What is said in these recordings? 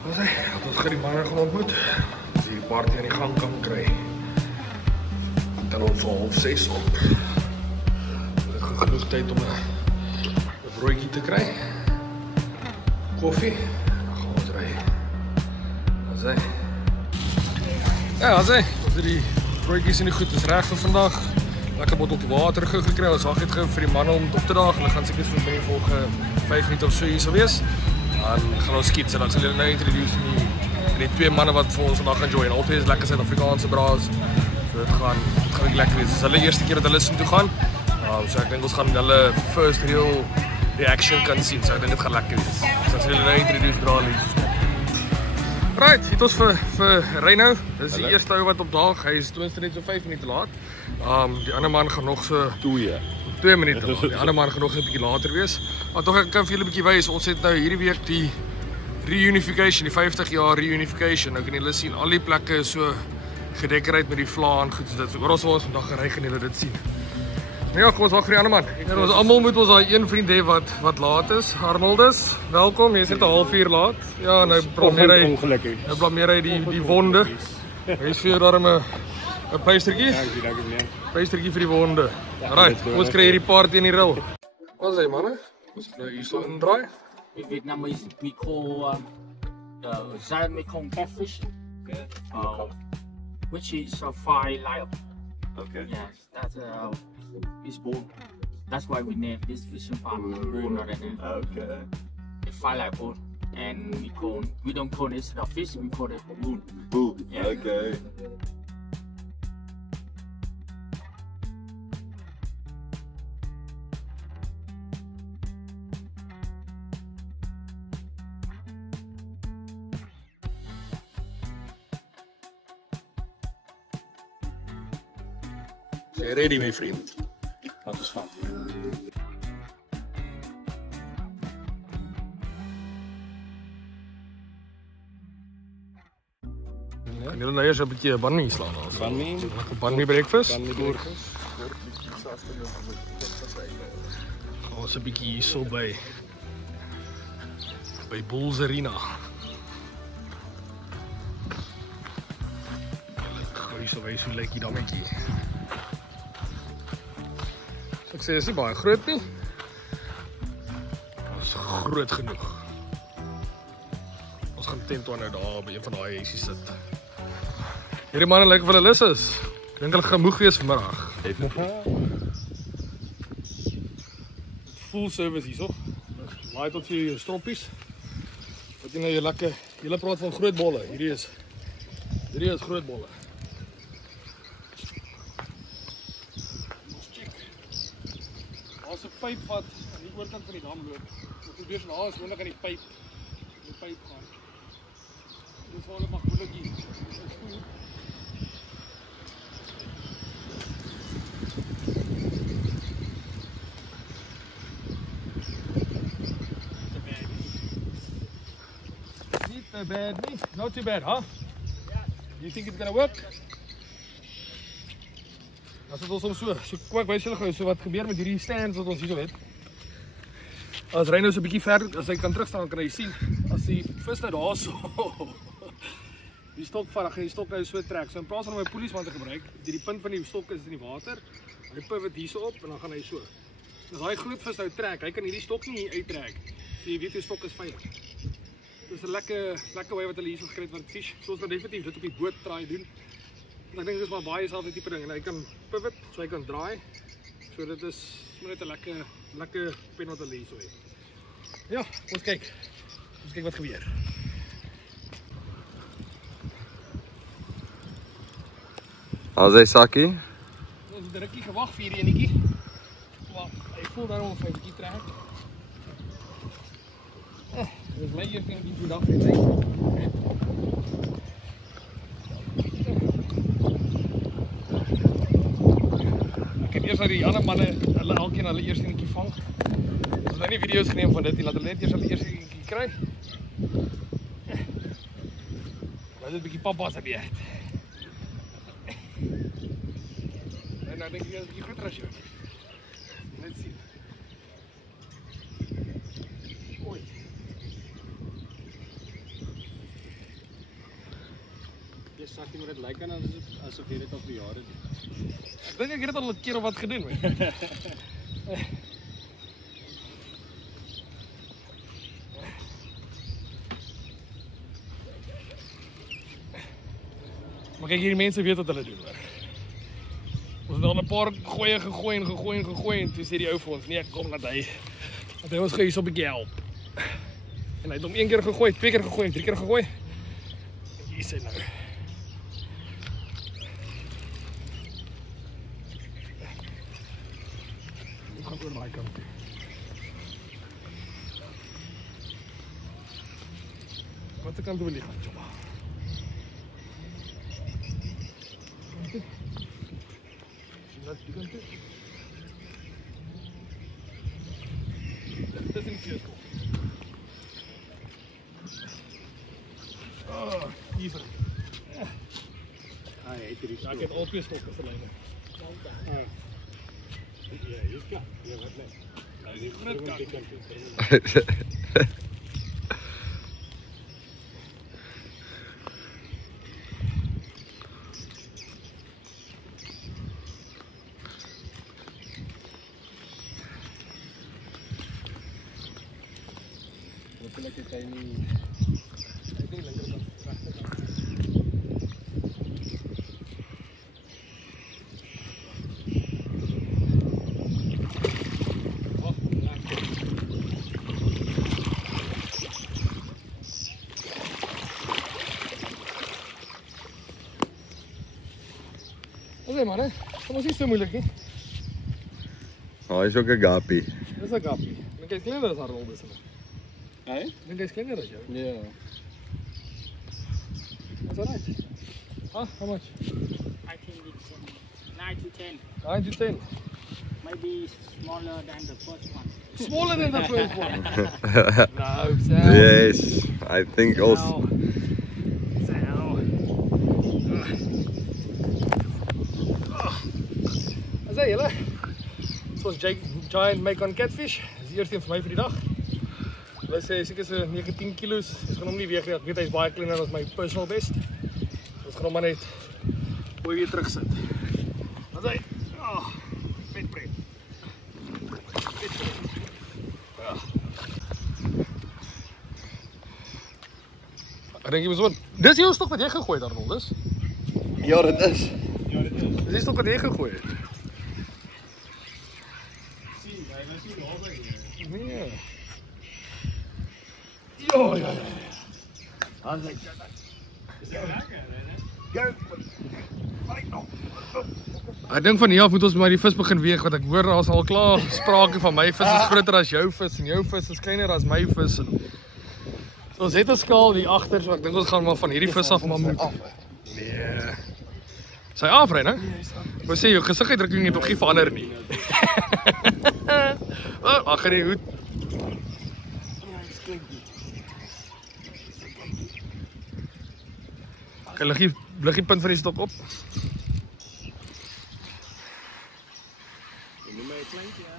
Ons sê, dat ons die manne gaan ontmoet. As die party aan die gang kan kry. Dan ons vir 5:30 op. Ek het genoeg tyd om 'n broodjie te kry. Koffie. Dan gaan ons ry. Ons sê. Ja, ons sê, die broodjies en die goed is reg vir vandag. Lekker botteltjie water gekry. Ons wag net gou vir die manne om op te daag. Hulle gaan seker vir binne volgende 5 minute of so hier sal wees. Dan gaan ons skiet, so dan sal hulle nou introduce die twee manne wat vir ons vandag gaan join. Albei is lekker Suid-Afrikaanse braas. So dit gaan lekker wees. Dit is hulle eerste keer dat hulle soontoe gaan. So ek dink ons gaan hulle first real reaction kan sien. So ek dink dit gaan lekker wees. So as hulle nou introduce dra hulle hier. Right, het ons vir Reino. Dis die eerste ou wat op daag. Hy is tenminste net so 5 minute laat. Die ander man gaan nog so 2 minute laat. Die ander man gaan nog so 'n bietjie later wees. Maar tog ek kan vir julle 'n bietjie wys. Ons het nou hierdie week die reunification, die 50 jaar reunification. Nou kan julle sien al die plekke is so gedekoreer met die vlae en goed so dit. Oral waar ons vandag gery gaan julle dit sien. Nou ja, kom ons wag vir die ander man. Ons almal moet ons daai een vriend hê wat laat is. Arnoldus, welkom. Jy's net 'n halfuur laat. Ja, nou blameer hy die wonde. Hy is vir jou daarom 'n pleistertjie. Dankie meneer. Pleistertjie vir die wonde. Right, ons kry hierdie party in die ril. Wat sê manne? Ons nou hier so indraai. In Vietnamese we call Giant Mekong catfish, which is a fine lion. Okay. Yes, that's it's bone. That's why we named this fishing farm bone or Okay. the fine like bone. And we don't call it a fish, we call it bone. Boo. Yeah. Okay. Jy ready my vriend? Dat is van. En julle nou eers 'n bietjie banh mi slaan ons. Banh mi breakfast. Ons 'n bietjie hierso by Bulls Arena. Goeie so wys hoe lyk die dammetjie. Ek sê, is nie baie groot nie. Dit is groot genoeg. Ons gaan tent toe nou daar by een van daai huisies sit. Hierdie manne lyk of hulle lus is. Ek dink hulle gaan moeg wees vanmiddag. Full service hierso. Laai tot vir jou stroppies. Wat jy nou jou lekker, julle praat van groot bolle. Hierdie is groot bolle. Daar's 'n pyp wat aan die oorkant van die dam loop. Ek probeer van daar is wonder aan die pyp gaan. Dis waar hulle mag moeilik hier. Not bad, me. Not too bad, huh? Yeah. Do you think it's gonna work? As dit ons om so kwak wys julle gou so wat gebeur met hierdie stands wat ons hierso het. As ry nou so 'n bietjie verder, as hy kan terugstaan kan hy sien as die vis nou daarso. Die stok vat, die stok nou so trek. So in plaas van om 'n poeliesman te gebruik, die punt van die stok is in die water. Hy pivot hierso op en dan gaan hy so. As daai groot vis nou trek, hy kan hierdie stok nie uittrek. So jy weet die stok is veilig. Dis 'n lekker way wat hulle hierso gekry het wat vis. So ons gaan definitief dit op die boot try doen. Ek dink dit is maar baie selfde tipe ding en hy kan pivot, so hy kan draai. So dit is net 'n lekker pen wat hulle hierso het. Ja, ons kyk wat gebeur. As hy sakkie. Ons het 'n rukkie gewag vir hierdie enetjie. Maar hy voel daarom of hy 'n bietjie trek. Dis my eerste ding die dag het hy. Ek het eers uit die ander manne, hulle elkeen hulle eerste enetjie vang. Ons het nou nie video's geneem van dit nie, laat hulle net eers hulle eerste enetjie kry. Wat is 'n bietjie pappa se beurt. En nou dink ek jy is 'n bietjie groter as jou. Net sien. Oei. sakkie, maar dit lyk dan asof jy dit al vir jare doen. Ek dink ek het dit al 'n keer of wat gedoen, man. Maar kyk, hierdie mense weet wat hulle doen, hoor. Ons het al 'n paar gegooi en toe sê die ou vir ons, nee, kom laat hy ons gou hier so 'n bietjie help. En hy het hom 1 keer gegooi, 2 keer gegooi, 3 keer gegooi. En hier sê nou. Ek gaan oor daai kant toe. Watter kant wil jy gaan, Joma? Dat die kant toe. Dit is in die cirkel. Hier vir. Ah, jy het hierdie Ja, ek het al 2 stokke vir lyne. Ja, hier's klaar. Ja, wat net. Nou, die groot kant. Hopelijk het hy nie linkerkant, regterkant. Oké man, kom ons nie so moeilik nie. Hy is ook 'n gappie. Dis 'n gappie. Dink jy kleiner as haar rol dis? Hey? Dink jy's kleiner as jou? Ja. What's alright? How much? I think it's 9 to 10. 9 to 10. Maybe smaller than the first one. Smaller than the first one. No, Sal. Yes, I think also. Sal. As hy julle. Soos giant Macon catfish. Dis die eerste een vir my vir die dag. Hulle sê seker so 19 kilos. Ons gaan hom nie weeg nie. Ek weet hy's baie kleiner as my personal best. Ons gaan hom maar net mooi weer terugsit. As hy. Vet pret. Ek dink jy moet dis jou stok wat jy gegooi het, Arnold, dis? Ja, dit is. Dis die stok wat jy gegooi het. Sien, hy was nie naby nie. Nee. Ja. As ek is dit lekker, hè? Ek dink van hier af moet ons maar die vis begin weeg, want ek hoor daar's al klaar sprake van my vis is groter as jou vis en jou vis is kleiner as my vis. So ons het 'n skaal hier agter, so ek dink ons gaan maar van hierdie vis af maar moet. Nee. Sy afry, né? Wou sê jou gesigsuitdrukking het nog nie verander nie. Ag nee, goed. Ek lig die punt van die stok op. Jy noem my 'n kleintjie, hè?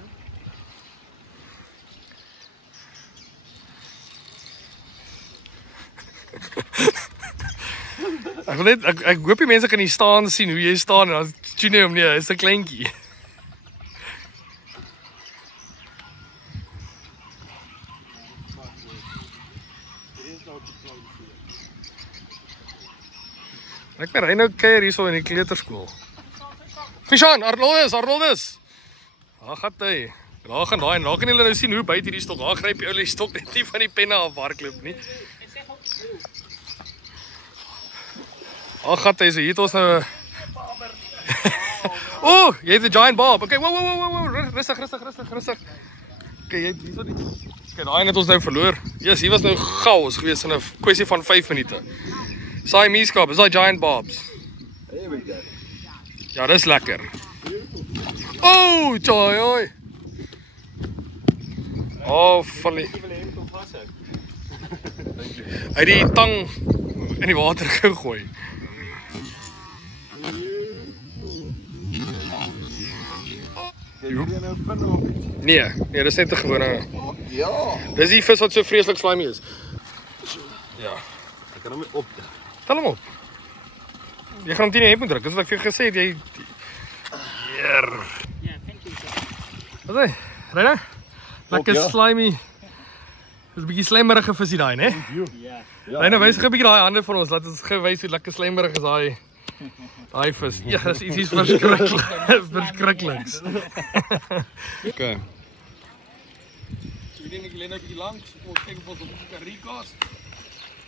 Ek hoop die mense kan hier staan sien hoe jy staan en dan tune jy hom nie, hy's 'n kleintjie. Ek ben hy nou kuier hierso in die kleuterskool. Fishan, Arnoldus. Daar gaan hy. Daar gaan daai en daar kan julle nou sien hoe byt hierdie stok. Daar gryp jy ou die stok net nie van die penne af hardloop nie. Daar gaan hy, so hier het ons nou. O, jy het 'n giant barb. Okay, wow. Rustig. Okay, jy het hierso die. Okay, daai het ons nou verloor. Yes, hier was nou chaos geweest in 'n kwessie van 5 minute. Siamese carp, is daai giant barbs. There we go. Ja, dis lekker. Oh, joy. Oh, van die hy het die tang in die water gegooi. Jy nou vind of iets? Nee, dis net 'n gewone. Ja. Dis die vis wat so vreeslik slimy is. Ja. Ek kan hom op. Tel hom op. Jy gaan hom teen die hemp moet druk. Dis wat ek vir jou gesê het, jy... Hier. Yeah, thank you, sir. Wat is hy? Reina? Lekker ja. slimy. Dis 'n bietjie slijmerige visie daai, né? Yeah. Reina, wys gou 'n bietjie daai hande vir ons. Laat ons gou wys hoe lekker slijmerig is daai vis. Ja, dis iets verskrikliks. Okay. So ek lê net 'n bietjie lank. Ons kyk of ons op die Karika's.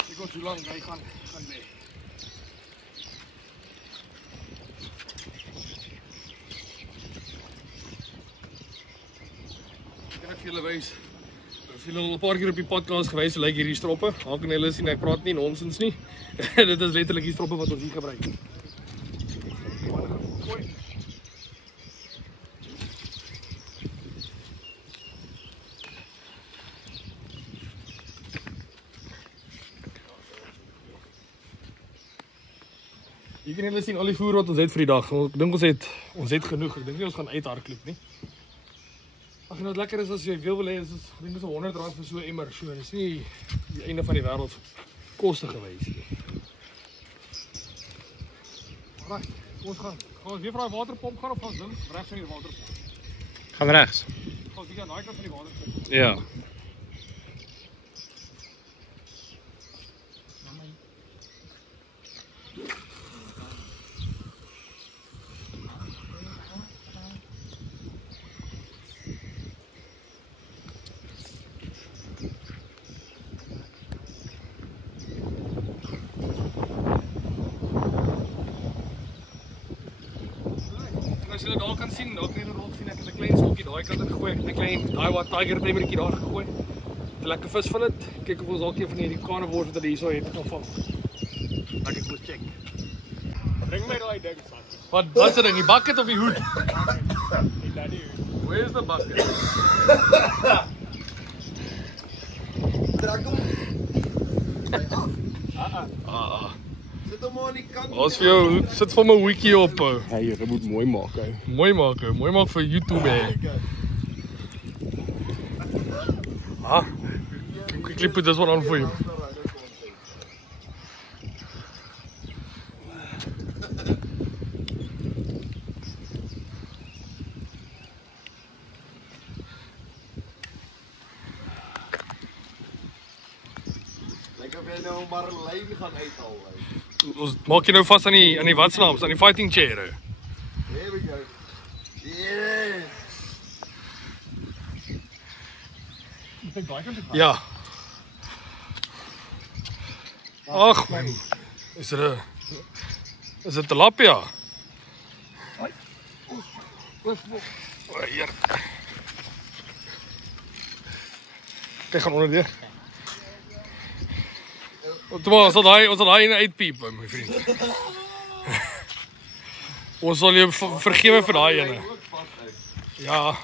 Kyk ons hoe lank hy gaan lê. Ek kan vir julle wys. Ek het al 'n paar keer op die podcast gewys hoe lyk hierdie stroppe. Daar kan julle sien ek praat nie nonsens nie. Dit is letterlik die stroppe wat ons hier gebruik. Hier kan julle sien al die voer wat ons het vir die dag. Ek dink ons het genoeg. Ek dink nie ons gaan uithardloop nie. Ag, en wat lekker is as jy wil hê, is ek dink dis R100 vir so 'n emmer. So, dis nie die einde van die wêreld koste gewys nie. Alright, ons gaan ons weer vir daai waterpomp gaan of gaan ons links regs van die waterpomp? Gaan regs. Ons gaan aan daai kant van die waterpomp. Ja. As julle daar kan sien, daar kan julle rond sien ek het 'n klein skokkie daai kant in gegooi, ek het 'n klein daai wat tiger timertjie daar gegooi. 'n Lekker vis van dit. Kyk of ons dalk een van hierdie carnivores wat hulle hierso het kan vang. Laat ek check. Bring my daai ding, Sakkie. Wat is dit ding? Die bucket of die hoed? Ek laat die Where is the bucket? Trek hom. Sit hom aan die kant. Ons vir jou sit vir my wiki op. Hey, jy moet mooi maak, ou. Mooi maak vir YouTube hè. Ah. Quickly put this one on for you. Lyk of jy nou maar 'n lyn gaan uithaal. Ons maak jy nou vas aan die wat se naam, aan die fighting chair. There we go. Yes. Ja. Ag man. Is dit tilapia? Hier. Kyk gaan onder deur. Ons sal daai uitpiep, my vriend. Ons sal jou vergewe vir daai ene. Ja.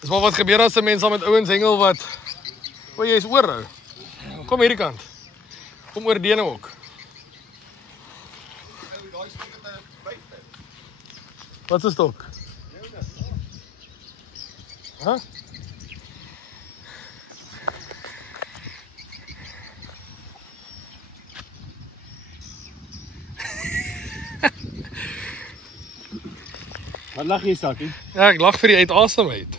Dis maar wat gebeur as 'n mens saam met ouens hengel wat o, jy is oor. Kom hierdie kant. Kom oor Dene ook. Wat is stok? Hæ? Wat lag jy, Sakkie? Ja, ek lag vir die uitasemheid.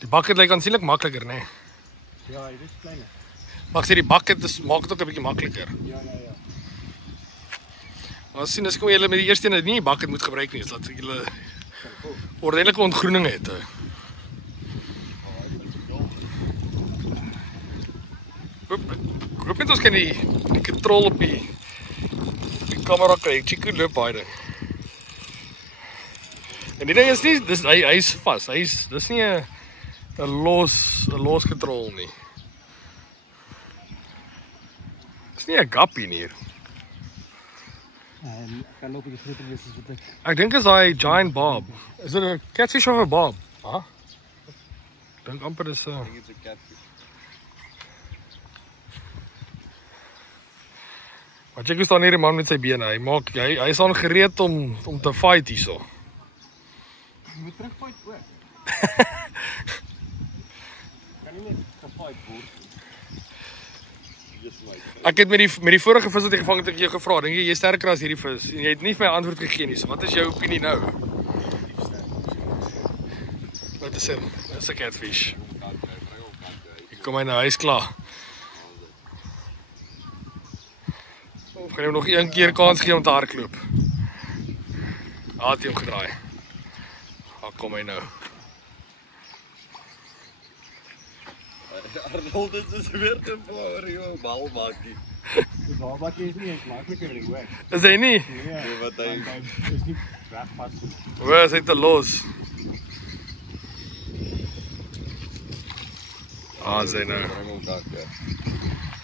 Die bucket lyk aansienlik makliker, né? Ja, hy is kleiner. Maar ek sê die bucket maak dit ook 'n bietjie makliker. Ja. Ons sien as kom julle met die eerste een nie die bucket moet gebruik nie, laat ek julle ordentlike ontgroening het. Ek hoop net ons kan die control op die kamera kry. Chico loop baie ding. En die ding is nie, hy is vas. Dis nie 'n los control nie. Dis nie 'n gappie nie hier. Ek kan loop die groter wees as wat ek. Ek dink is daai giant barb. Is dit 'n catfish of 'n barb? Ha? Ek dink amper is 'n It's a catfish. Maar check hoe staan hier die man met sy bene. Hy is aan gereed om te fight hierso. Jy moet terugfight ook. Kan nie net gefight word. Ek het met die vorige vis wat ek gevang het, ek jou gevra, dink jy is sterker as hierdie vis? En jy het nie vir my antwoord gegee nie. So wat is jou opinie nou? Wat is dit? Dis 'n catfish. Ek kom hy nou, hy is klaar. Of gaan jy nog een keer kans gee om te hardloop? Het hy hom gedraai. Kom hy nou. Arnold is weer te voor, joh, balbakkie. Die balbakkie is nie eens makliker nie, hoor. Is hy nie? Nee, wat hy is nie reg vas nie. Hoe is hy te los? Is hy nou. bring hom dak, ja.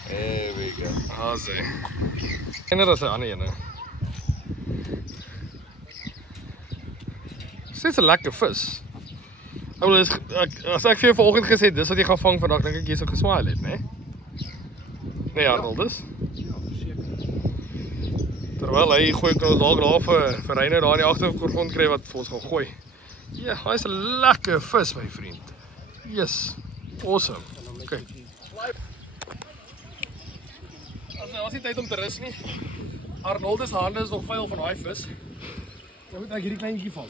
There we go. Is hy. En dat is 'n ander ene. Dis 'n lekker vis. As ek vir jou vanoggend gesê het, dis wat jy gaan vang vandag, dink ek jy sou gesmaai het, né? Nee, Arnoldus. Ja, verseker. Terwyl hy gooi kan ons dalk daar vir Reiner daar in die agtergrond kry wat vir ons gaan gooi. Ja, hy is 'n lekker vis, my vriend. Yes. Awesome. Okay. As nie tyd om te rus nie. Arnoldus hande is nog vuil van daai vis. Nou moet ek hierdie kleintjie vang.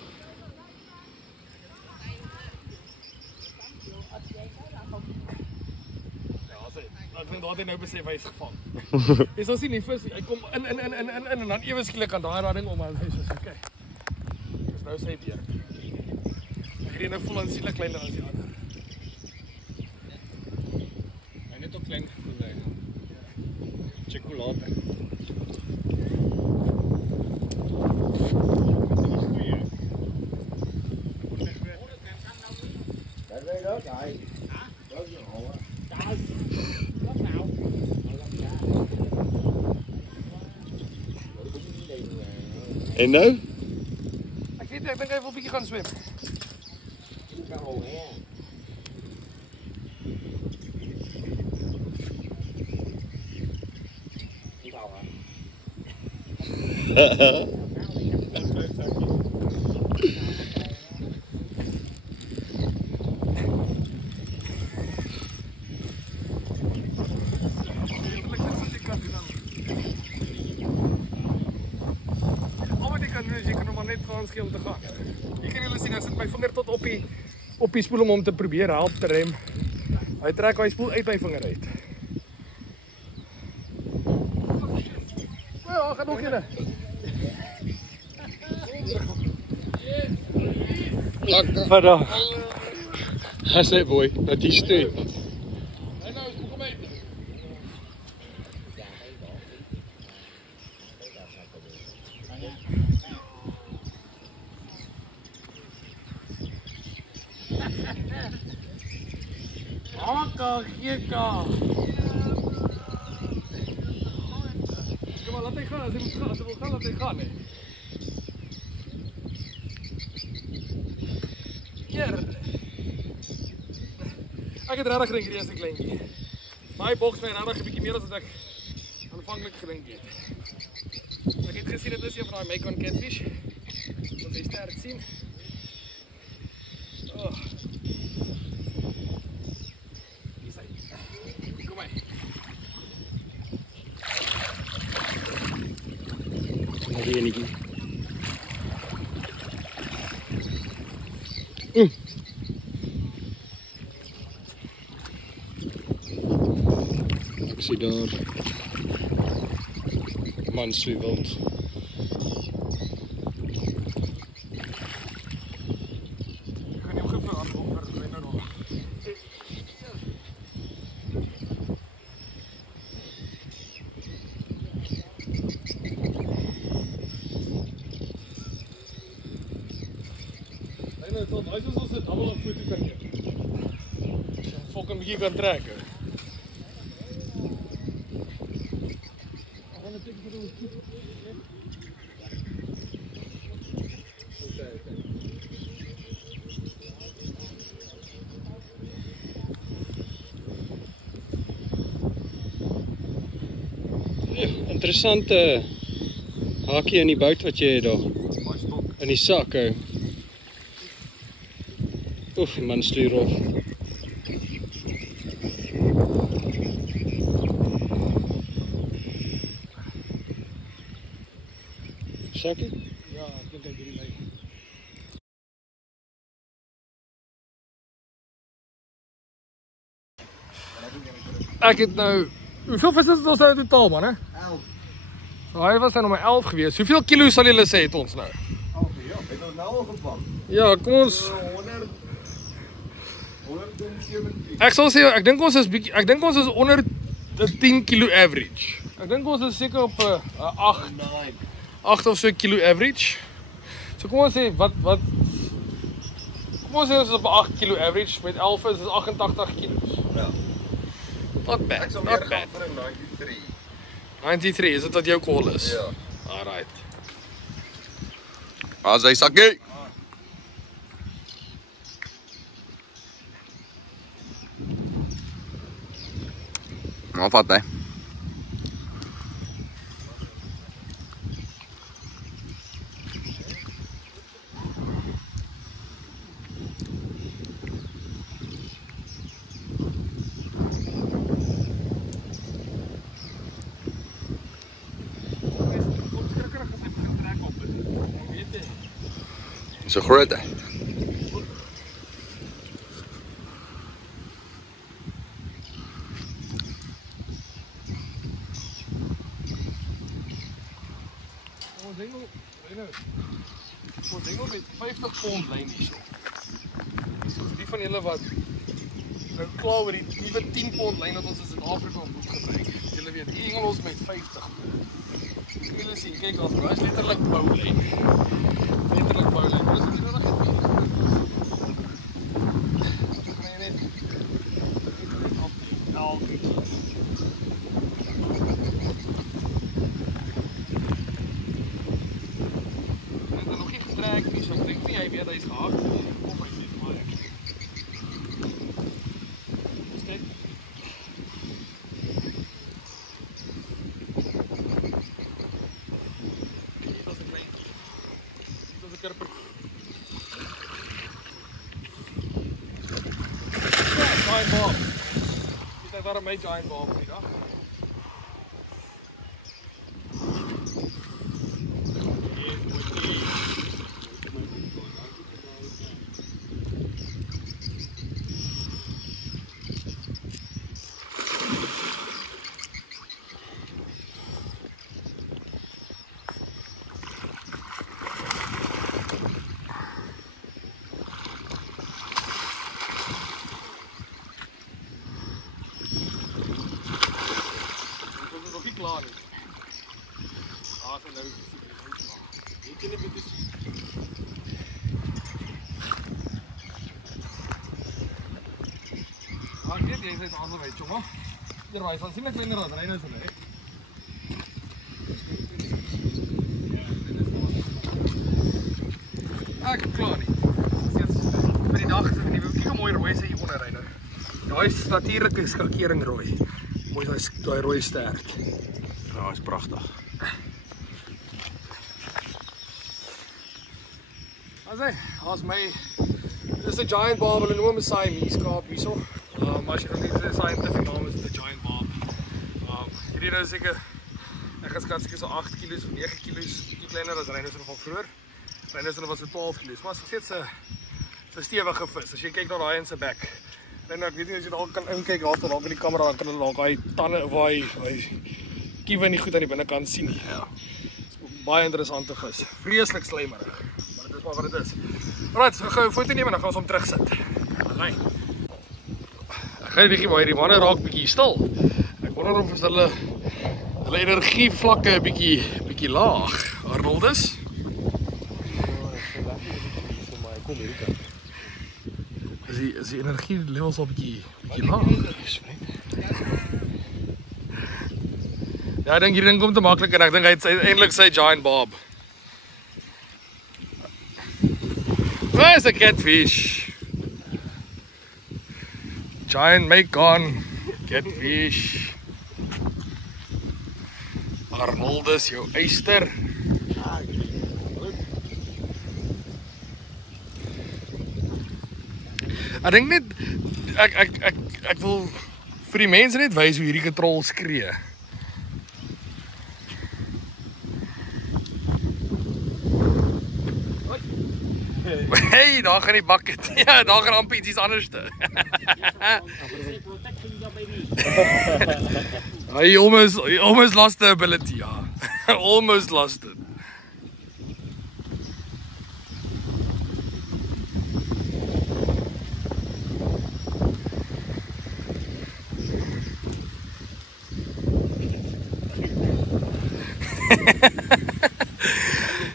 Ek dink daar nou besef hy is gevang. Jy sal sien die vis, hy kom in en dan ewe skielik aan daai ding om en hy sê okay. Dis nou sy beurt. Hierdie nou voel aansienlik kleiner as die ander. Hy net op klein gevoel hy. Chocolade. En nou? Ek dink hy wil bietjie gaan swem. Om te gaan. Jy kan julle sien, ek sit my vinger tot op die spoel om hom te probeer help te rem. Hy trek hy spoel uit my vinger uit. Ja, gaan nog julle. Vandag. I say boy, dat die steun. Hy nou, kom uit. Gekka. Kom maar, laat hy gaan, as hy wil gaan, laat hy gaan, hè. Hier. Ek het regtig gedink hierdie is 'n kleintjie. Maar hy boks my regtig 'n bietjie meer as wat ek aanvanklik gedink het. Ek het gesien dit is een van daai Mekong catfish. Wat jy sterk sien. Oh. Die enetjie. Ek sien daar man swivelt. Ek gaan nie goed vir hom kom vir nou nog. Hy is ons dit almal op foto kan neem. Fok 'n bietjie kan trek. Interessante haakje in die bout wat jy het daar. In die sak hou. Oef, die man stuur op. Sakkie? Ja, ek dink hy hierdie lyn. Ek het nou, hoeveel visse het ons nou in totaal man, hè? 11. So, hy was nou nog maar 11 gewees. Hoeveel kilo sal julle sê het ons nou? Ja, het ons nou al gevang. Ja, kom ons. 117. Ek sal sê ek dink ons is bietjie, ek dink ons is onder 'n 10 kilo average. Ek dink ons is seker op 'n 8 of so kilo average. So kom ons sê wat kom ons sê ons is op 'n 8 kilo average met 11 is 88 kilos. Ja. Not bad. Ek sal Not weer bad. gaan vir 'n 93. 93, is dit wat jou call is? Ja. Alright. As hy sakkie. Maar vat hy. So groot hè. Ons ding met 50 pond lyn hierso. So vir die van julle wat nou klaar oor die nuwe 10 pond lyn wat ons in Suid-Afrika moet gebruik. Julle weet, hier hengel ons met 50 pond. Julle sien, kyk daar, daar is letterlik boulyn. Letterlik boulyn. Wat is dit nodig het? Ek kry net op elke trek nie, so ek dink nie hy weet hy is gehaak of hy sê maar ek. Dis kyk. Dit was 'n klein. Dit was 'n kerper. Ja, giant bob. Dit is daar my giant bob vandag. Klaar is. Daar is nou. Jy kan net met die Maar dit is net ander weet, jongen. Hier wij van sien kleiner as Reino se, hè. Ek klaar nie. Dis vir die dag is dit 'n bietjie mooi rooi se hier onder Reino. Daai is natuurlike skakering rooi. Mooi daai rooi stert. Ja, is pragtig. As my dis 'n giant barb, hulle noem hom 'n Siamese skaap hierso. As jy nog nie die scientific naam is, 'n giant barb. Hierdie is seker ek geskat seker so 8 kg of 9 kg, bietjie kleiner as Reino se van vroeër. Reino se was so 12 kg, maar steeds 'n stewige vis. As jy kyk na daai in sy bek. En ek weet nie as jy dalk kan inkyk daar staan by die kamera, dan kan hulle dalk daai tande of hy kiewe nie goed aan die binnekant sien nie. Ja. Dis baie interessante vis. Vreeslik slijmerig. Maar dit is maar wat dit is. Alright, so gou 'n foto neem en dan gaan ons hom terugsit. Alai. Ek gaan 'n bietjie maar hierdie manne raak bietjie stil. Ek wonder of is hulle energievlakke 'n bietjie laag. Arnoldus. Is die energie levels al bietjie laag. Ja, ek dink hierdie ding kom te maklik en ek dink hy het eintlik sy giant barb. Where's a catfish? Giant macon. Catfish. Arnoldus, jou eyster. Ek dink net ek wil vir die mense net wys hoe hierdie katrol skree. Hey, daar gaan die bucket. Ja, daar gaan amper iets anderste. Hy almost lost the ability, ja. Almost lost it.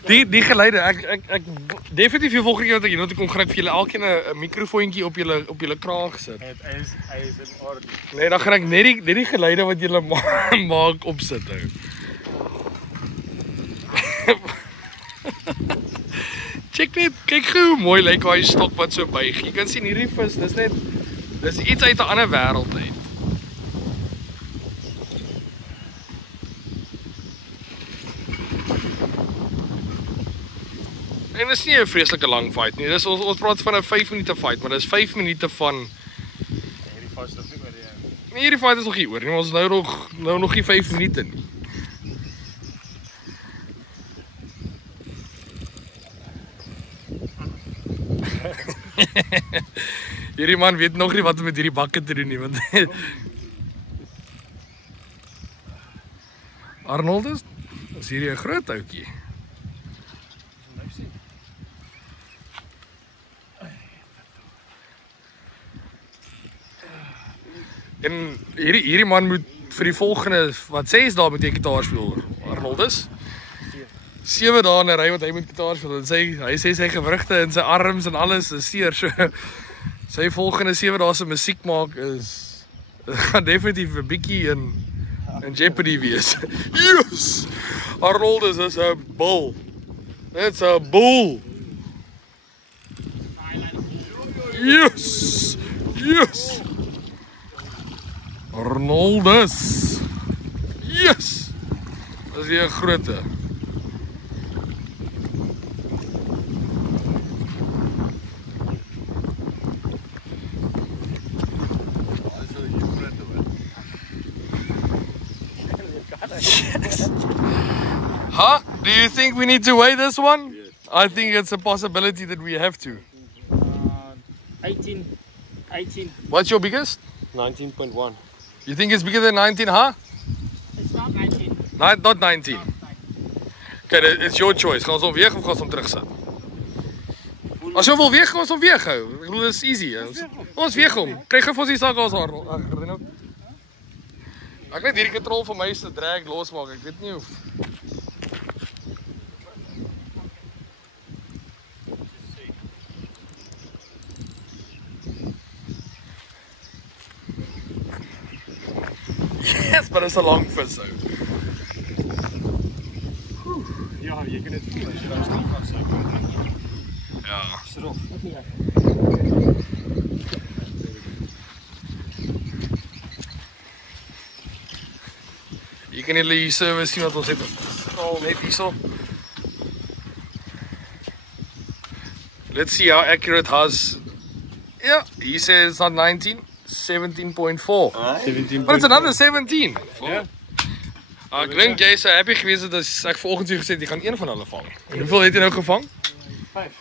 Die geluide, ek definitief die volgende keer wat ek hier toe kom, gaan ek vir julle elkeen 'n mikrofoontjie op julle kraag sit. Hy is in orde. Nee, dan gaan ek net die geluide wat julle maak opsit hou. Check net, kyk hoe mooi lyk daai stok wat so buig. Jy kan sien hierdie vis, dis iets uit 'n ander wêreld uit. En dit is nie 'n vreeslike lang fight nie. Dis ons praat van 'n 5 minute fight, maar dis 5 minute van Hierdie fight is nog nie oor die. Nee, hierdie fight is nog nie oor nie. Ons nou nog nie 5 minute nie. Hierdie man weet nog nie wat om met hierdie bakke te doen nie, want Arnoldus, is hierdie 'n groot ouetjie. En hierdie man moet vir die volgende, wat 6 dae moet hy gitaar speel, Arnoldus? 7 dae in 'n ry wat hy moet gitaar speel. En hy sê sy gewrigte en sy arms en alles is seer. So sy volgende 7 dae se musiek maak gaan definitief 'n bietjie in jeopardy wees. Yes! Arnoldus is 'n bull. It's a bull. Yes! Yes! Arnoldus. Yes! Dis hier 'n grootte. Yes. Huh? Do you think we need to weigh this one? Yes. I think it's a possibility that we have to. 18. What's your biggest? 19.1. You think it's bigger than 19, huh? It's not 19. Not 19. Okay, it's your choice. Gaan ons hom weeg of gaan ons hom terugsit? As jy hom wil weeg, gaan ons hom weeg hou. Ek bedoel, dis easy. Ons weeg hom. Kry gou vir ons die sak as haar. Ek net hierdie katrol vir my se drag losmaak. Ek weet nie hoe. Yes, maar dis 'n lang vis ou. Ja, jy kan dit voel as jy daar staan vas hou. Ja. Srof. Jy kan die service sien wat ons het al net hierso. Let's see how accurate has. Yeah, he says it's not 19, 17.4. 17. But it's another 17. Ja. Ek dink jy sou happy gewees het as ek vanoggend vir jou gesê het jy gaan een van hulle vang. En hoeveel het jy nou gevang? 5.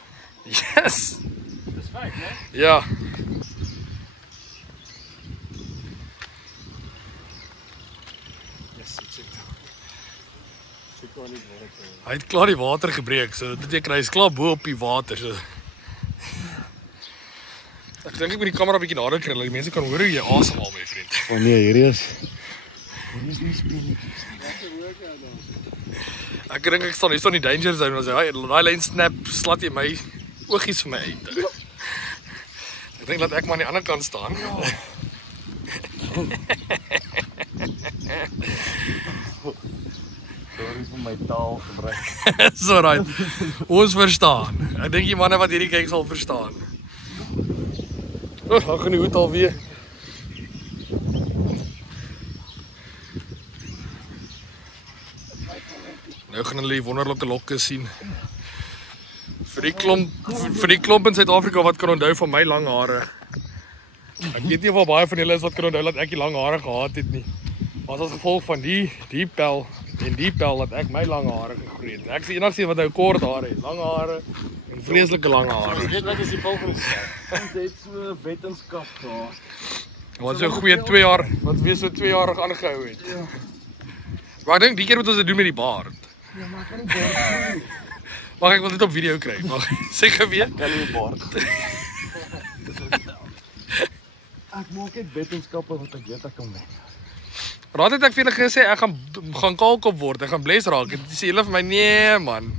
Yes. Dis 5, né? Ja. Yes, ek sê. Ek kan nie weet. Hy het klaar die water gebreek, so dit beteken hy is klaar bo op die water. So. Ek dink ek moet die kamera bietjie nader kry, dat die mense kan hoor hoe jy asemhaal, my vriend. Oh nee, hierdie is nie speletjies. Ek dink ek staan hier in die danger zone, as daai lyn snap, slat jy my oogies vir my uit. Ek dink dat ek maar aan die ander kant staan. Sorry vir my taal gebruik. It's alright. Ons verstaan. Ek dink die manne wat hierdie kyk sal verstaan. Oh, dan gaan die hoed alweer. Nou gaan hulle die wonderlike lokke sien. Vir die klomp in Suid-Afrika wat kan onthou van my lang hare. Ek weet nie of al baie van julle is wat kan onthou dat ek die lang hare gehad het nie. Maar as gevolg van die pel en die pel dat ek my lang hare gegroei het. Ek is die enigste wat nou kort hare het, lang hare en vreeslike lang hare. Weet wat is die volgende stap? Ons het so wetenskap gehad. Wat so goeie 2 jaar, wat weer so 2 jaar aangehou het. Ja. Maar ek dink die keer moet ons dit doen met die baard. Ja, maar ek kan nie baard nie. Wag, ek wil dit op video kry. Wag, sê geweet. Kan nie baard. Ek maak net wetenskappe wat ek weet ek kan weet. Raad het ek vir julle gesê ek gaan kalkop word, ek gaan bles raak. En dis hulle vir my nee man.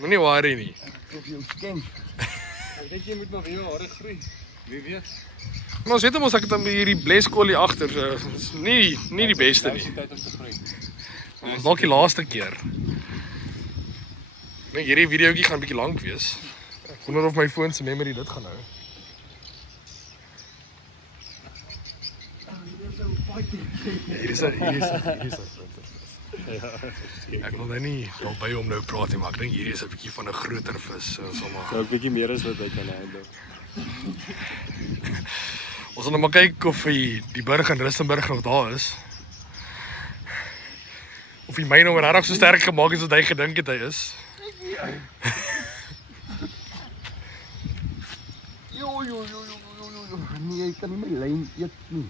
Moenie worry nie. Of jy ons ken. Ek dink jy moet maar weer hare groei. Wie weet. Maar ons weet mos ek het dan hierdie bleskolie agter, so is nie die beste nie. Tyd om te groei. Dalk die laaste keer. Ek dink hierdie videoetjie gaan bietjie lank wees. Ek wonder of my foon se memory dit gaan hou. Hier is dit. Ek wil nou nie by hom nou praat nie, maar ek dink hierdie is 'n bietjie van 'n groter vis, so sommer. So 'n bietjie meer as wat ek kan handle. Ons gaan nou maar kyk of die burg in Rustenburg nog daar is. Of die myne regtig so sterk gemaak is as hy gedink het hy is. Jo. Nee, jy kan nie my lyn eet nie.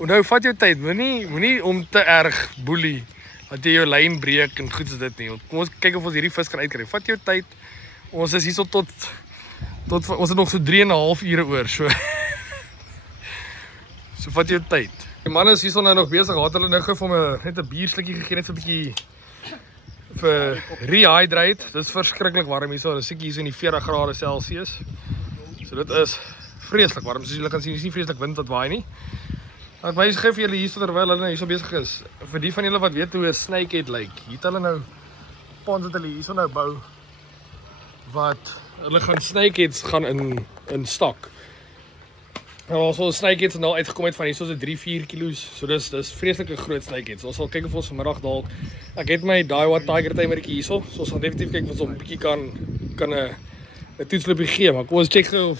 Nou vat jou tyd, moenie om te erg boelie dat jy jou lyn breek en goed is dit nie. Kom ons kyk of ons hierdie vis kan uitkry. Vat jou tyd. Ons is hierso tot ons het nog so 3,5 ure oor, so vat jou tyd. Die man is hierso nou nog besig, het hulle nou gou vir my net 'n bierslukkie gegee net vir 'n bietjie vir rehydrate. Dit is verskriklik warm hierso. Dis seker hierso in die 40 grade Celsius. So dit is vreeslik warm. Soos julle kan sien, is nie vreeslik wind wat waai nie. Ek wys gou vir julle hierso terwyl hulle hierso besig is. Vir die van julle wat weet hoe 'n snakehead lyk. Hier het hulle nou pond wat hulle hierso nou bou wat hulle gaan snakeheads gaan in stak. Nou so snakeheads nou uitgekom het van hierso so 3-4 kilos. So dis vreeslike groot snakeheads. Ons sal kyk of ons vanmiddag dalk ek het my Daiwa Tiger timertjie hierso. So ons gaan definitief kyk of ons 'n bietjie kan 'n toetslopie gee, maar kom ons check gou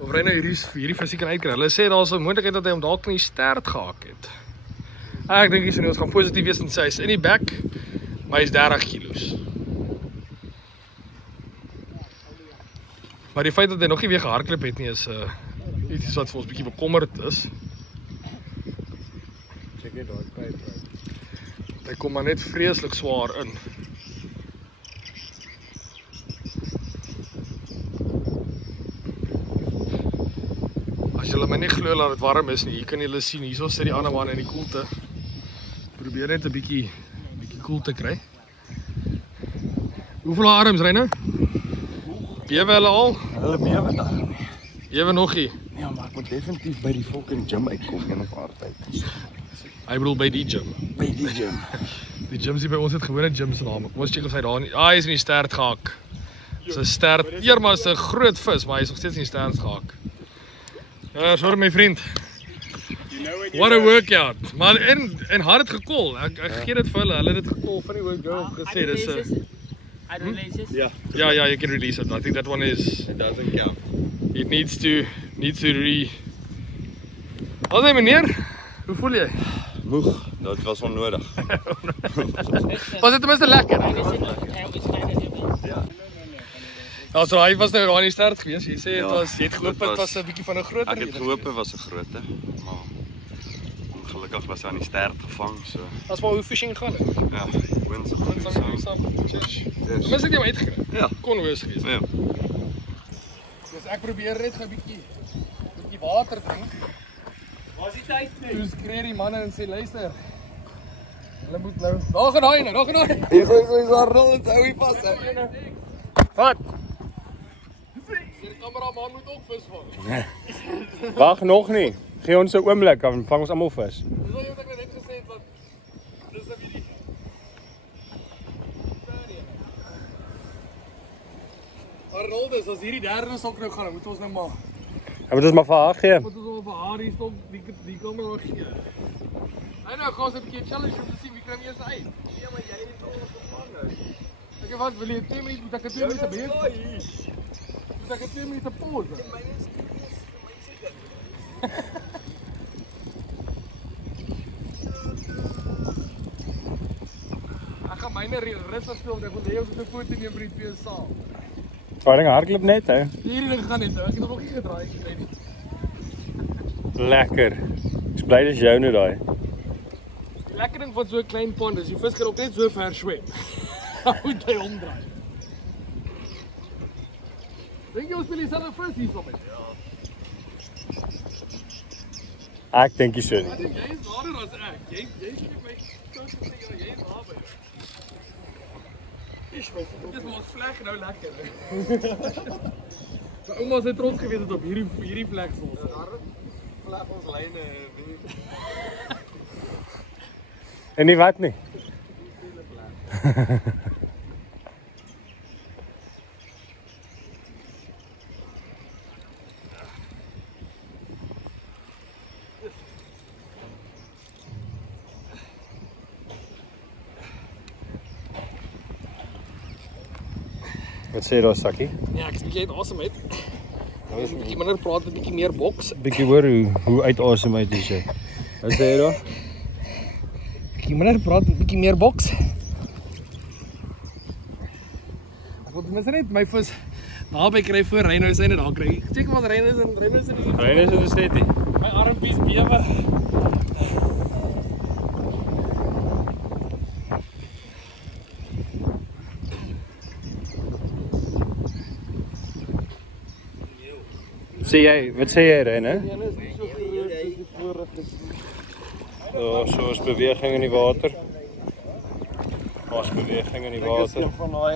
of hy nou hierdie visie kan uitkry. Hulle sê daar's 'n moontlikheid dat hy hom dalk in die stert gehak het. Ek dink hierso ons gaan positief wees en sê hy's in die bek, maar hy's 30 kilos. Maar die feit dat hy nog nie weer gehardloop het nie is iets wat vir ons bietjie bekommerd is. Check net daai pyp. Hy kom maar net vreeslik swaar in. As julle my nie glo dat dit warm is nie, hier kan julle sien, hierso sit die ander man in die koelte. Probeer net 'n bietjie koelte kry. Hoeveel arms ry nou? Bewe hulle al? Hulle bewe daar nie. Ewe nogie. Nee, maar ek moet definitief by die fucking gym uitkom een of ander tyd. Hy bedoel by die gym. By die gym. Die gyms hier by ons het gewone gyms name. Kom ons check of hy daar nie. Hy is in die stert gehak. Dis 'n stert. Eerder is 'n groot vis, maar hy is nog steeds in die stert gehak. Ja, sorry my vriend. What a workout. Maar en hard het gekol. Ek gee dit vir hulle. Hulle het dit gekol van die workout gesê dis I don't release Ja. Ja, you can release it. I think that one is It doesn't count. it needs to Hallo meneer. Hoe voel jy? Moeg, dat was onnodig. Was dit ten minste lekker? Ja. Ja, so hy was nou daar in die stert gewees. Jy sê Ja, jy het gehoop dit dit was- was 'n bietjie van 'n groter. Ek het gehoop het was 'n grootte, maar ongelukkig was hy aan die stert gevang, so As maar hoe fishing gaan dit. ja, wins op Ons gaan saam. Cheers. Cheers. Mens het jy uitgekry. Ja. Kon wees gewees. Ja. Dus ek probeer net 'n bietjie water drink. Waar is die tyd nie? Toe skree die manne en sê luister. Hulle moet nou. Daar gaan hy nou, daar gaan hy. Ek gooi so 'n rol en hou hy vas. Wat? Die kameraman moet ook vis vang. Wag nog nie. Gee ons 'n oomblik, dan vang ons almal vis. Dis wat ek net gesê het wat dis 'n bietjie. Arnoldus, as hierdie derde sok nou gaan, moet ons nou maar Maar dit is maar vir haar gee. Wat ons al vir haar hier stop, die kan maar gee. Hy nou gaan ons 'n bietjie challenge om te sien wie kry eers uit. Ja, maar jy het al gevang. Ek wat wil jy 2 minute moet ek 'n 2 minute beheer? Moet ek 'n 2 minute pause? Ek gaan myne rustig speel, ek wil hê ons moet 'n foto neem vir die twee saam. Waar ding hardloop net, hè? Hierdie ding gaan net nou, ek het nog nie gedraai gekry nie. Lekker. Ek's bly dis joune daai. Die lekker ding van so 'n klein pond is die vis kan ook net so ver swem. Dan moet hy omdraai. Dink jy ons wil dieselfde vis hier sommer? Ek dink jy so Ek nie. dink jy is nader as ek. Jy sê my skoot sê jy is naby. Dit is ons vlek nou lekker. My ouma se trots gewees het op hierdie vleksel. Vleg ons lyne. En nie wat nie. Wat sê jy daar, Sakkie? Ja, ek is bietjie uit asem uit. Nou is 'n bietjie minder praat, 'n bietjie meer boks. Bietjie hoor hoe uit asem uit is jy. Wat sê jy daar? Bietjie minder praat, 'n bietjie meer boks. Ek wil mens net my vis naby kry voor Reynou sy net daar kry. Check wat Reynou is en Reynou is in die Reynou is dit net. my armpies bewe. Wat sê jy, Reynou? Die ene is nie so groot soos die vorige. Ja, so is beweging in die water. Daar's beweging in die water. Een van daai.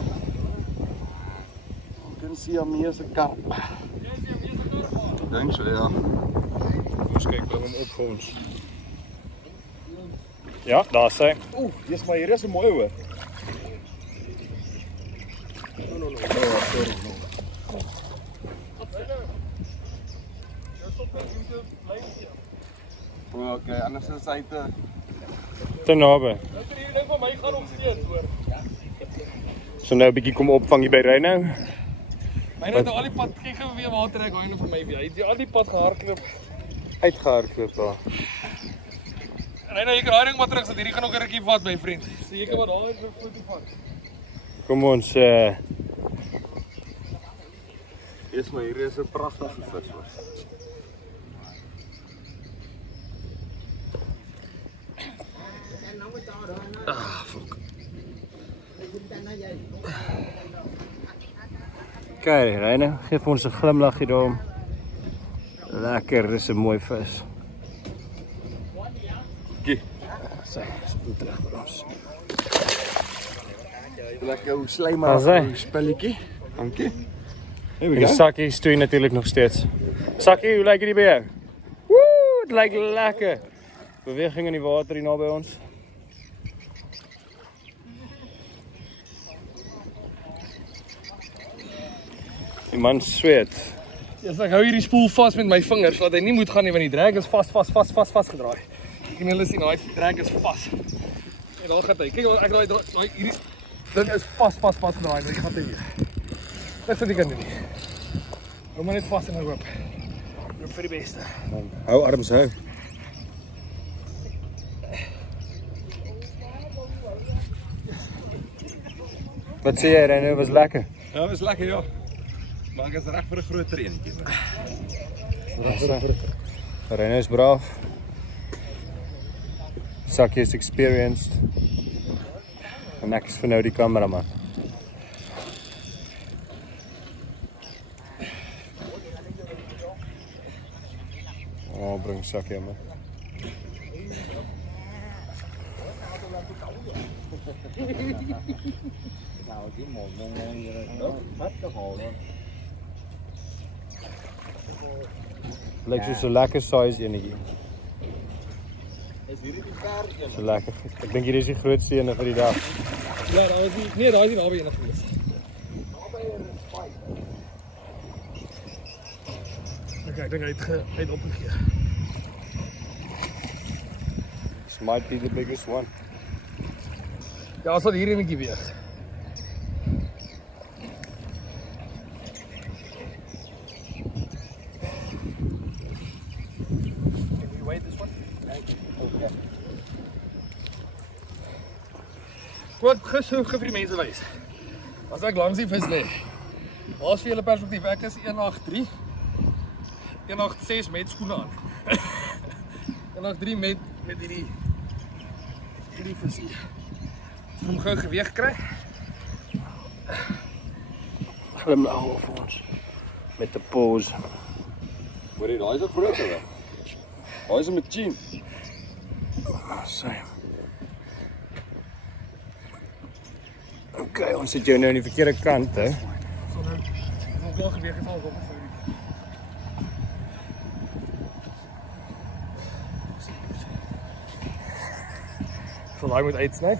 Ek kan sien Amie se karp. Dink so, ja. Ons kyk bring hom op vir ons. Ja, daar's hy. Oeh, dis maar hier is 'n mooi hoor. Okay, anders is hy Te naby. Nou vir hierdie ding van my gaan nog steeds hoor. So nou 'n bietjie kom opvang hier by Reynou. Myne het nou al die pad kyk gou weer water ek hyne vir my weer. Hy het al die pad gehardloop. Uitgehardloop daar. Reynou, jy kan daai ding maar terug sit. Hierdie gaan nog 'n rukkie vat my vriend. Seker wat daar is vir foto vat. Kom ons Dis maar hier is 'n pragtige vis hoor. Kyk, Reynou, geef ons 'n glimlag hier daarom. Lekker, dis 'n mooi vis. Gie. Sy, spoel terug by ons. Lekker ou slijmer As hy. spelletjie. Dankie. Here we En go. Sakkie stoei natuurlik nog steeds. Sakkie, hoe lyk dit by jou? Woe, dit lyk lekker. Beweging in die water hier naby ons. Die man sweet. Ja, ek hou hierdie spoel vas met my vingers sodat hy nie moet gaan nie want die drag is vas gedraai. En julle sien daai drag is vas. En daar gaan hy. Kyk ek daai hierdie ding is vas gedraai. Dit gaan hy weer. Dis wat ek kan doen nie. Hou maar net vas en hoop. Hoop vir die beste. Hou arms hou. Wat sê jy, Reynou, was lekker? Ja, was lekker ja. Maar ek is reg vir 'n groter eentjie. Reynou is braaf. Sakkie is experienced. En ek is vir nou die kameraman. Oh, bring Sakkie aan my. Lyk soos 'n lekker size enetjie. Is hierdie die ver? So lekker. Ek dink hierdie is die grootste een vir die dag. Ja, daar is nie. Nee, daar is nie naby enig gewees. Okay, ek dink hy het opgegee. This might be the biggest one. Ja, ons sal hier enetjie weeg. Can we weigh this one? Okay. Wat gesou vir die mense wys. As ek langs die vis lê. Daar's vir julle perspektief, ek is 183. 186 met skoene aan. 183 met hierdie visie. As hom gou geweeg kry. Glim nou vir ons. Met 'n pose. Hoorie, daai is 'n groot ou. Daai is 'n machine. Sy. Okay, ons sit jou nou aan die verkeerde kant, hè. So nou, ons wil geweeg het al op. Sal hy moet uitsny.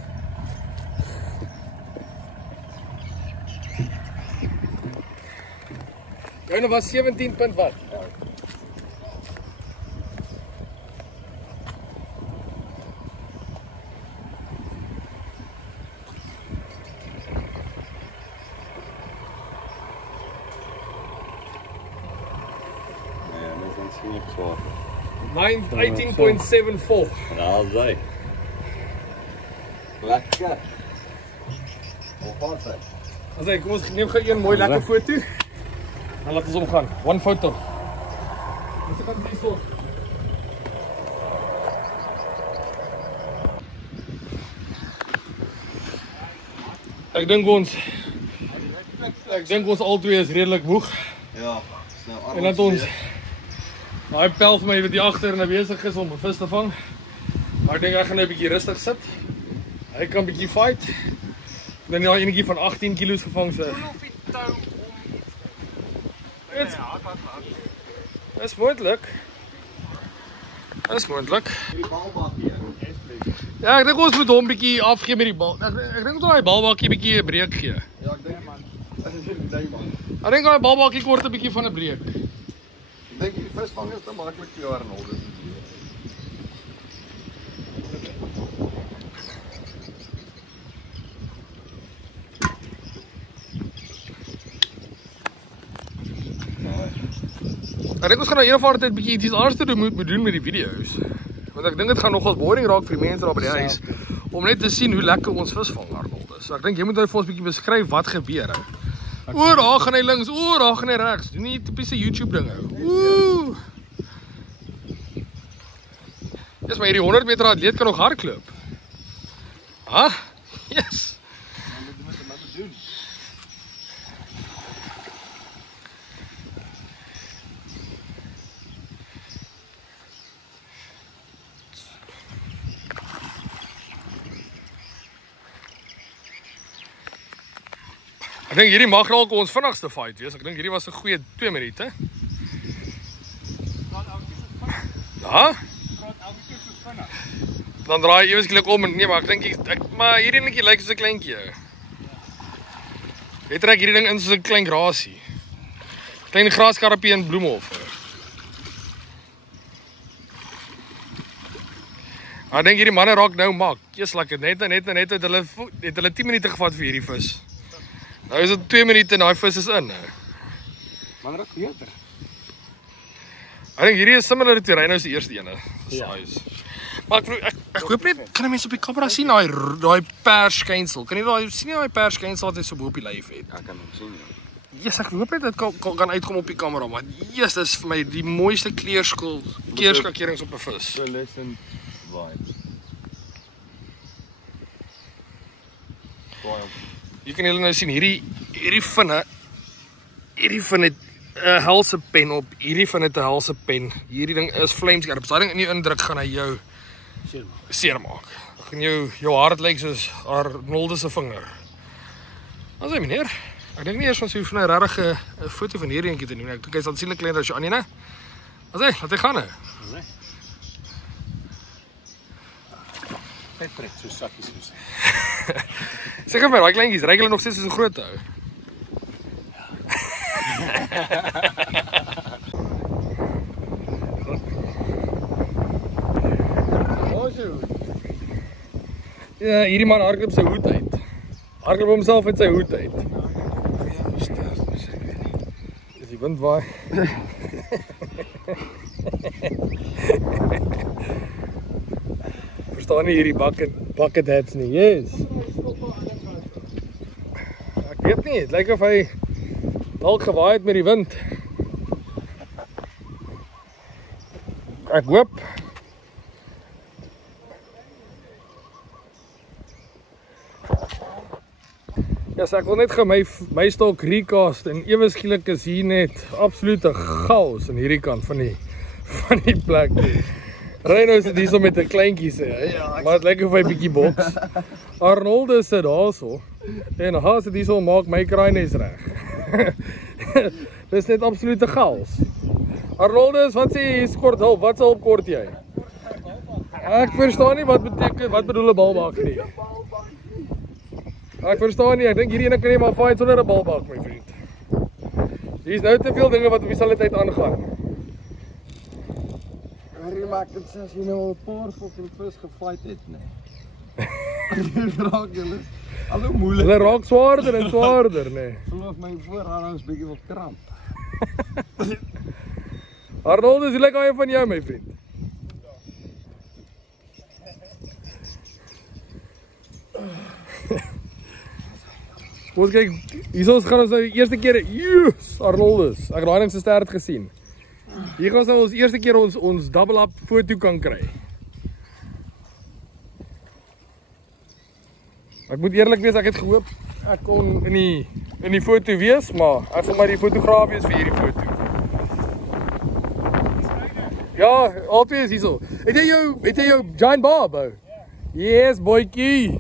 Joune was 17 punt wat? Ja. Nee, dis ons nie so. 18.74. Daar's hy. Lekker. Oppas hy. As hy, kom ons neem gou een mooi lekker foto. Dan laat ons omgaan. One photo. Ons kan hier so. Ek dink ons albei is redelik moeg. Ja, nou En laat ons daai pel vir my wat hier agter en besig is om 'n vis te vang. Maar ek dink ek gaan nou 'n bietjie rustig sit. Hy kan 'n bietjie fight. Ek dink daai enetjie van 18 kg gevang se. Dis moontlik. Dis moontlik. die balbak hier. Ja, ek dink ons moet hom bietjie afgee met die bal. Ek dink ons daai balbakkie bietjie 'n breek gee. Ja, ek dink man. Nee man. Ek dink daai balbakkie kort 'n bietjie van 'n breek. Ek dink die visvang is te maklik vir jou Arnold. Ek dink ons gaan nou een of ander tyd bietjie iets anders te doen met die video's. Want ek dink dit gaan nogal boring raak vir die mense daar by die huis om net te sien hoe lekker ons visvang Arnold is. So ek dink jy moet nou vir ons bietjie beskryf wat gebeur. O, daar gaan hy links, o, daar gaan hy regs. Doen nie tipiese YouTube dinge. Ooh. Dis maar hierdie 100 meter atleet kan nog hardloop. Ha? Yes. Ek dink hierdie mag dalk ons vinnigste fight wees. Ek dink hierdie was 'n goeie 2 minute. Ja? Dan draai jy ewesklik om en nee, maar ek dink maar hierdie netjie lyk soos 'n kleintjie. Jy trek hierdie ding in soos 'n klein grasie. Klein graskarpie in Bloemhof. Ek dink hierdie manne raak nou mak. Jesus, like net het hulle 10 minute gevat vir hierdie vis. Nou is dit 2 minute en daai vis is in. Man raak beter. Ek dink hierdie is similar to Rhino se eerste ene. Ja. Maar ek hoop net kan mense op die kamera sien daai perskynsel. Kan jy daai sien daai perskynsel wat hy so bo op die lyf het? Ek kan hom sien. Jesus, ek hoop net dit kan uitkom op die kamera, maar Jesus, dis vir my die mooiste kleurskakerings op 'n vis. Pleasant vibes. Hier kan julle nou sien hierdie vinne het 'n helse pen op, hierdie vinne het 'n helse pen. Hierdie ding is vlamskerp. As daai ding in jou indruk gaan hy jou seermaak. Gaan jou hart lyk soos Arnold se vinger. Wat sê meneer? Ek dink nie eers ons hoef nou regtig 'n foto van hierdie eentjie te neem nie. Ek dink hy's aansienlik kleiner as jou ander, né? Wat sê? Laat hy gaan nou. Net trek so sakkies soos. Seker maar, daai kleintjies ryk hulle nog steeds soos 'n groot ou. Ja, hierdie man hardloop sy hoed uit. Hardloop homself uit sy hoed uit. Dis die wind waai. Verstaan nie hierdie bucket hats nie. Yes. Ek weet nie, het lyk of hy dalk gewaai het met die wind. Ek hoop. Ja, so ek wil net gou my stok recast en ewe skielik is hier net absolute chaos in hierdie kant van die plek. Reino sit hier so met 'n kleintjie sê, maar dit lyk of hy bietjie boks. Arnold sit daarso en Haas sit hier so maak my kraaines reg. Dis net absolute chaos. Arnold, wat sê jy kort hulp? Wat se hulp kort jy? Ek verstaan nie wat bedoel 'n balbak nie. Ek verstaan nie, ek dink hierdie ene kan jy maar fight sonder 'n balbak, my vriend. Hier's nou te veel dinge wat op dieselfde tyd aangaan. Harry maak dit sê as jy nou 'n paar fucking vis gefight het, nee. Raak julle. Hallo moeilik. Hulle raak swaarder en swaarder, nee. Geloof my voorarms bietjie wil kramp. Arnold, hoe lyk hy van jou, my vriend? Ons kyk, hierso gaan ons nou die eerste keer, yes, Arnoldus. Ek het daai ding se stert gesien. Hier gaan ons eerste keer ons double up foto kan kry. Ek moet eerlik wees, ek het gehoop ek kon in die foto wees, maar ek sal maar die fotograaf wees vir hierdie foto. Ja, altyd is hierso. Het jy jou Giant Bob? Yes, boykie.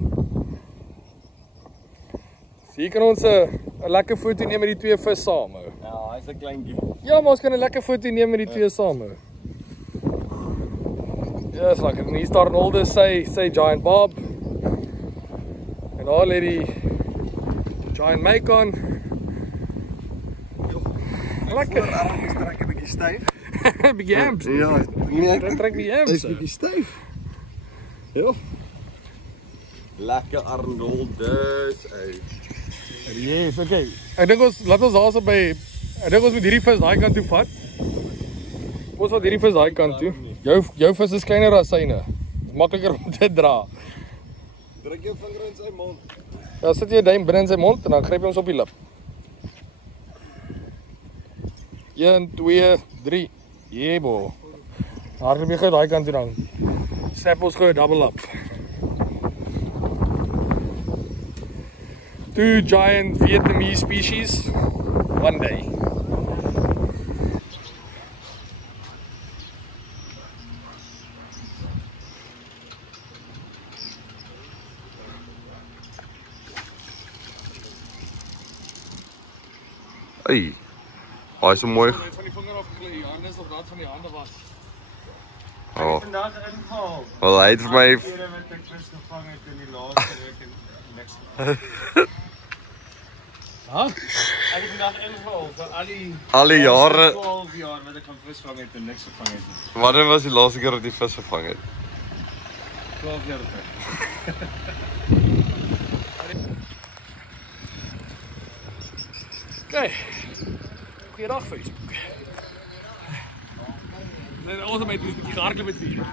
So hier kan ons 'n lekker foto neem met die twee vis saam hou. Ja, hy's 'n kleintjie. Ja, maar ons kan 'n lekker foto neem met die twee saam hou. Ja, is lekker. En hier staan Arnold sy Giant Bob. En daar lê die Giant Macon. Lekker. Arms trek 'n bietjie styf. 'n bietjie amps. Ja, nee, ek Trek die amps. Hy's bietjie styf. Ja. Lekker Arnoldus, ey. Yes, okay. Ek dink laat ons daarso by ek dink ons moet hierdie vis daai kant toe vat. Ons vat hierdie vis daai kant toe. Jou vis is kleiner as syne. Dis makliker om te dra. Druk jou vinger in sy mond. Ja, sit jy duim binne in sy mond en dan gryp jy ons op die lip. 1 2 3. Jebo. Hardloop jy gou daai kant toe dan. Snap ons gou 'n double up. 2 giant Vietnamese species, one day. Hey. Hy is so mooi. Van die vinger afgeklee, die hande is nog dat van die hande was. Oh. Vandaag ingehaal. Wel, hy het vir my Met ek vis gevang het in die laaste week en niks. Ha? Ek het vandag ingehaal vir al die jare. 12 jaar wat ek gaan vis vang het en niks gevang het nie. Wanneer was die laaste keer dat jy vis gevang het? 12 jaar terug. Okay. Goeiedag Facebook. Net ons met 'n bietjie gehardloop met hier.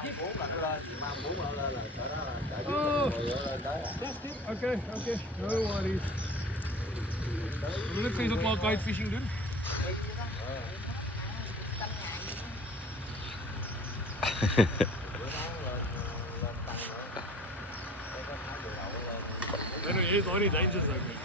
Oh. Okay. No worries. Wil net Facebook maar kite fishing doen? Nee, jy is nog nie danger zone nie.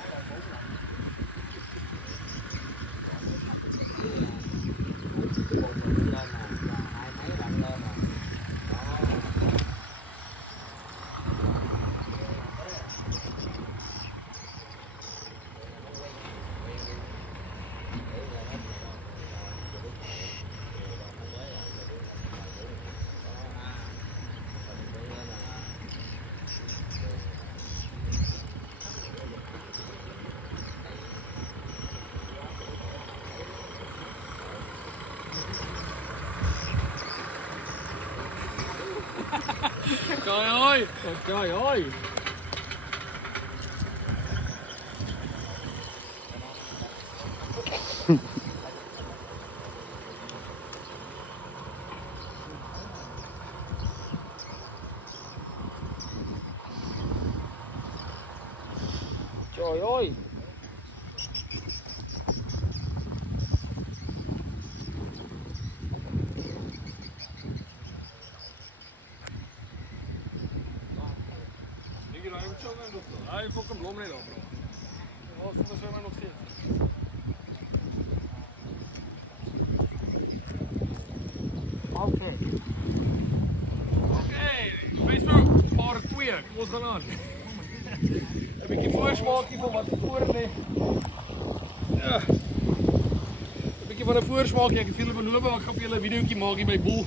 Trời ơi! Trời ơi. Hij heeft ook een blom niet op, bro. Dat is wel nog steeds. Oké. Facebook, paar 2, kom ons gaan aan. Een beetje voorsmaakje van wat voor lê. Ja. Een beetje van 'n voorsmaakje. Ek het veel beloof, ek gaan vir julle 'n videoetjie maak hier by Boel.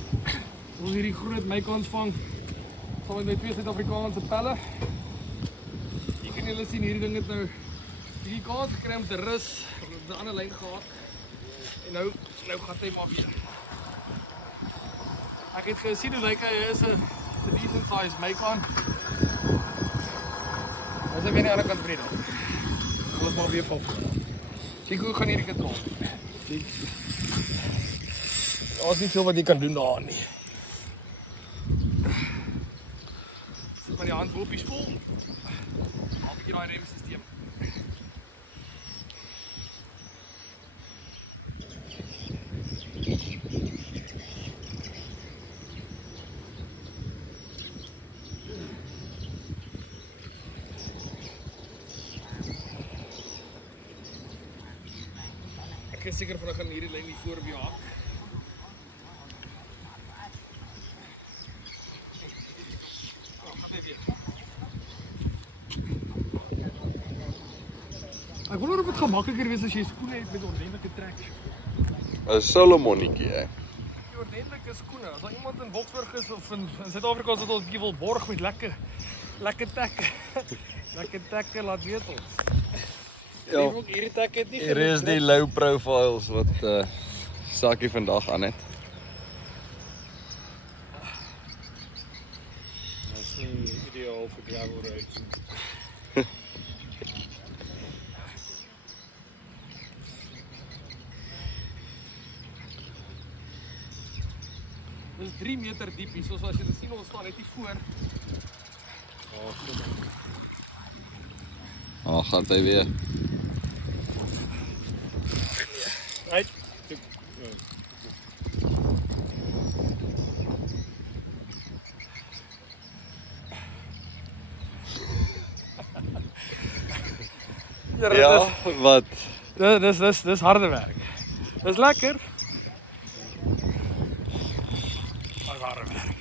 Ons hierdie groot meikans vang. Saam met my 2 Suid-Afrikaanse pelle. Hier kan julle sien hierdie ding het nou die kans gekry om te rus, op 'n ander lyn gehad. En nou gaan hy maar weer. Ek het gesien hoe lyk hy is 'n decent size meikan. As ek weer aan die ander kant vrede. Ons maar weer van voor. Kyk hoe gaan hierdie kind rond. Daar's nie veel wat jy kan doen daar nie. Sit maar die hand op die spoel. Haal 'n bietjie daai remstelsel. Ek is seker van ek gaan hierdie lyn nie voor by hak. Ek wonder of dit gemakliker wees as jy skoene het met ordentlike trek. 'n Solomonietjie, hè. Die ordentlike skoene. As daar iemand in Boksburg is of in Suid-Afrika wat ons bietjie wil borg met lekker tekke. Lekker tekke, laat weet ons. Ja. Ook hierdie tekke het nie Hier is die low profiles wat Sakkie vandag aan het. Dat is nie ideaal vir gravel roads. Dit is 3 meter diep hier, soos as jy dit sien ons staan net hier voor. Gaan hy weer. Right. Ja, wat? Dis harde werk. Dis lekker. Maar harde werk.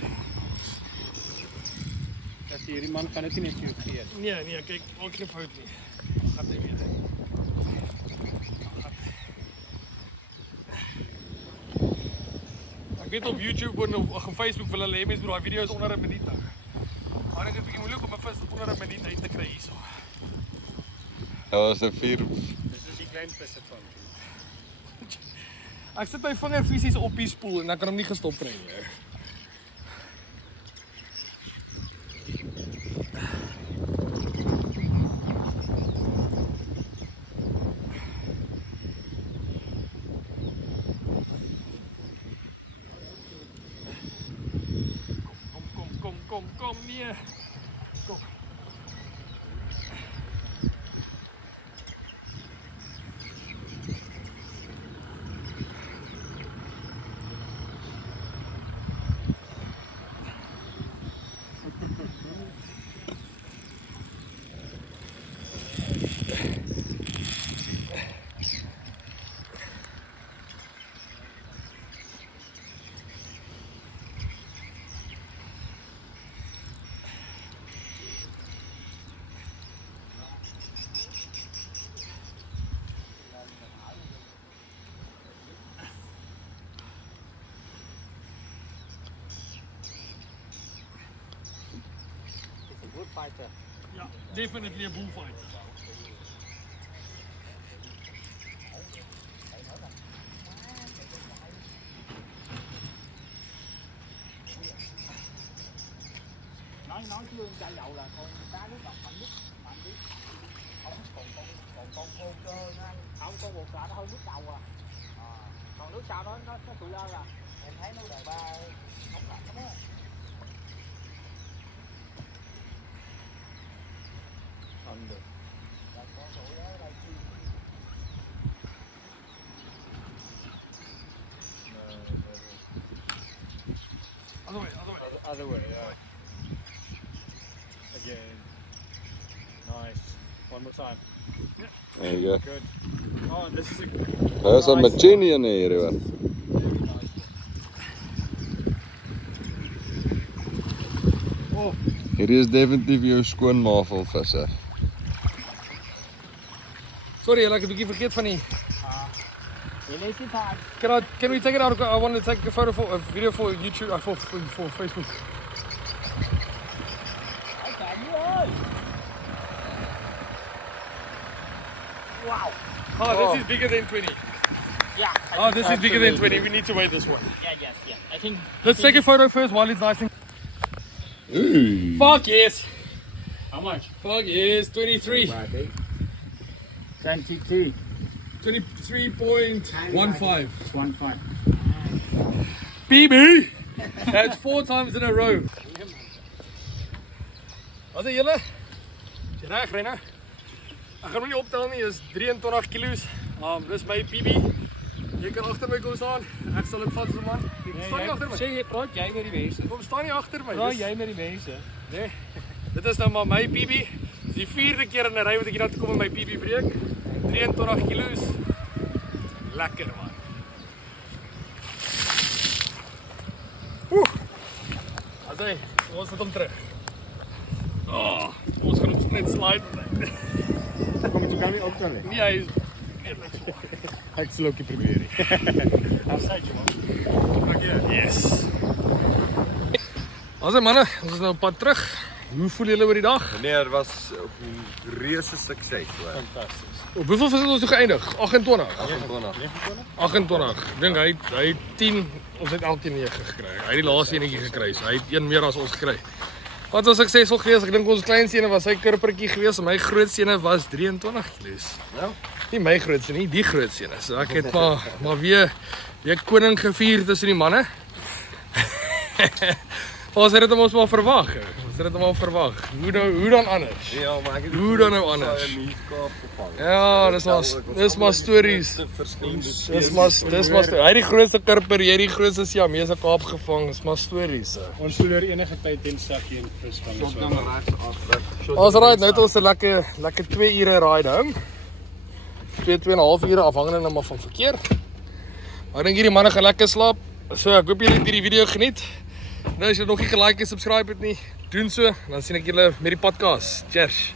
As hierdie man kan dit nie net vir jou gee. Nee, kyk, maak geen fout nie. Gaan hy weer. Ek weet op YouTube en op Facebook wil hulle hê mense moet daai video's onder 'n minuut hou. Maar dit is bietjie moeilik om 'n vis onder 'n minuut uit te kry hierso. Dit was 'n 4. Dis is die klein visse van. Ek sit my vinger fisies op die spoel en ek kan hom nie gestop kry nie. Kom, nee. Kom. Bullfighter. Ja, definitely a bullfighter. Nói chưa chạy dậu là thôi, đá nước ngọc mạnh nhất. Không, con bột xạ nó hơi nước đầu à. Còn nước sau nó sụi lên à. Em thấy nó đời ba không lạnh lắm á. Không được. Other way, Again. Nice. One more time. There you go. Good. Oh, this is a There's a machine in here, hoor. Oh. Hierdie is definitief jou skoon mavelvisser. Sorry, ek het 'n bietjie vergeet van die. Release it time. Can we take it out? I want to take a photo for a video for YouTube, for Facebook. Okay, you ơi. Wow. Oh, this is bigger than 20. Yeah. Oh, this is bigger than 20. We need to weigh this one. Yeah. I think. Let's take a photo first while it's nice and. Ooh. Fuck yes. How much? Fuck yes. 23. 22. 23.15. 1.5. BB! That's 4 times in a row. Wat is julle? Jy reg, Renna? Ek gaan hom nie optel nie, is 23 kilos. Dis my BB. Jy kan agter my kom staan. Ek sal dit vat so man. Jy staan nie agter my. Sê jy praat jy met die mense? Kom staan nie agter my. Praat jy met die mense? Nee. Dit is nou maar my BB. Dis die 4de keer in 'n ry wat ek hier na toe kom en my BB breek. 23 kilos. Lekker man. Asai, ons het hom terug. Ons gaan hom net slide. Kom jy kan nie optel nie. Nee, hy is Ek sal ook probeer nie. Afsy jy man. yes. Asai manne, ons is nou op pad terug. Hoe voel julle oor die dag? Nee, dit was 'n reuse sukses, hoor. Fantasties. Op hoeveel vis het ons toe geëindig? 28. 28. 28. Ek dink hy het 10, ons het elkeen 9 gekry. Hy het die laaste enetjie gekry. So hy het een meer as ons gekry. Wat was suksesvol geweest? Ek dink ons kleinste ene was sy kurpertjie geweest en my grootste ene was 23 kg. Ja. Nie my grootste nie, die grootste ene. So ek het maar weer koning gevier tussen die manne. Ons het dit ons maar verwag. Ons het dit maar verwag. Hoe dan anders? Ja, maar ek het Hoe dan nou anders? in die Kaap gevang. Ja, dis maar stories. Dis maar hy het die grootste kurper, jy het die grootste siamese Kaap gevang. Dis maar stories. Ons verloor enige tyd en sakkie en visvang. Tot dan regs agter. Ons ry nou het ons 'n lekker 2 ure ride home. 2.5 ure afhangende nou maar van verkeer. Maar ek dink hierdie manne gaan lekker slaap. So ek hoop julle het hierdie video geniet. Nou as jy nog nie gelike en subscribe het nie, doen so. Dan sien ek julle met die podcast. Cheers.